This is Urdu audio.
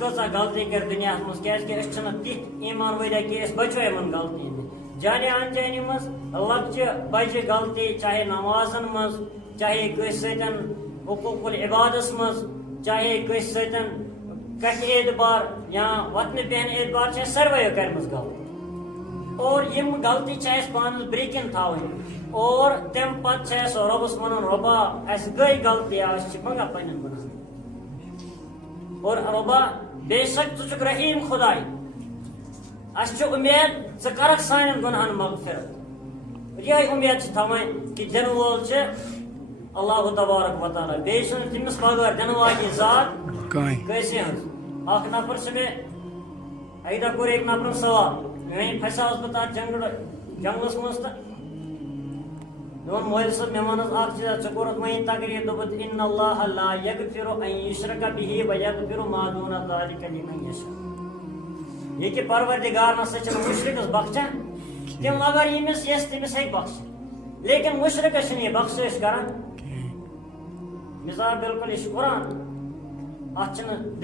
کۭژاہ غلطی کر دنیا مز کیازِ کہ أسۍ چھِنہٕ تِتھۍ ایمان وٲلۍ کہ أسۍ بچو یِمن غلطی جانے انجانے مز لۄکچہِ بجہِ غلطی چاہے نمازن مز چاہے کٲنٛسہِ سۭتۍ حقوق العبادس مز چاہے کٲنٛسہِ سۭتۍ کتھِ اعتبار یا وتھنہٕ بیہنہٕ اعتبار چھِ اَسہِ ساروٕیو کرِمٕژ غلطی اور یِم غلطی چھِ اَسہِ پانس برٛکِن تھاوٕنۍ اور تمہِ پتہٕ چھِ اَسہِ رۄبس ونُن رۄبا اَسہِ گٔے غلطی أسۍ چھِ منگان پننٮ۪ن گۄناہن اور رۄبا بے شک ژٕ چھُکھ رحیٖم خۄداے اَسہِ چھُ اُمید ژٕ کرکھ سانٮ۪ن گۄناہن مغفرت یِہے اُمید چھِ تھاوٕنۍ کہ دِنہٕ وول چھِ اللہ تبارک و تعالیٰ بیٚیہِ چھُنہٕ تٔمِس بغٲر دِنہٕ واجیٚنۍ ذات کٲنٛسہِ ہٕنٛز اکھ نفر چھُ مےٚ اَکہِ دۄہ کوٚر أکۍ نفرن سوال وۄنۍ پھسیوس بہٕ تتھ جنگلس منٛز تہٕ مےٚ ووٚن مولوی صٲب مےٚ وَن حظ اکھ چیٖزا ژےٚ کوٚرُتھ وۄنۍ تقریر دوٚپُتھ اِنَّ اللّٰهَ لَا یَغْفِرُ أَن یُشْرَکَ بِهِ وَیَغْفِرُ مَا دُونَ ذَلِکَ لِمَن یَشَاءُ یہ کہ پروردگار نسا چھُنہٕ مُشرِکس بخشان تِم اگر ییٚمِس یژھِ تٔمِس ہیٚکہِ بخشِتھ لیکن مُشرِکس چھِنہٕ یہِ بخشٲیش کران مثال بالکل یہِ چھُ قرآن اتھ چھِنہٕ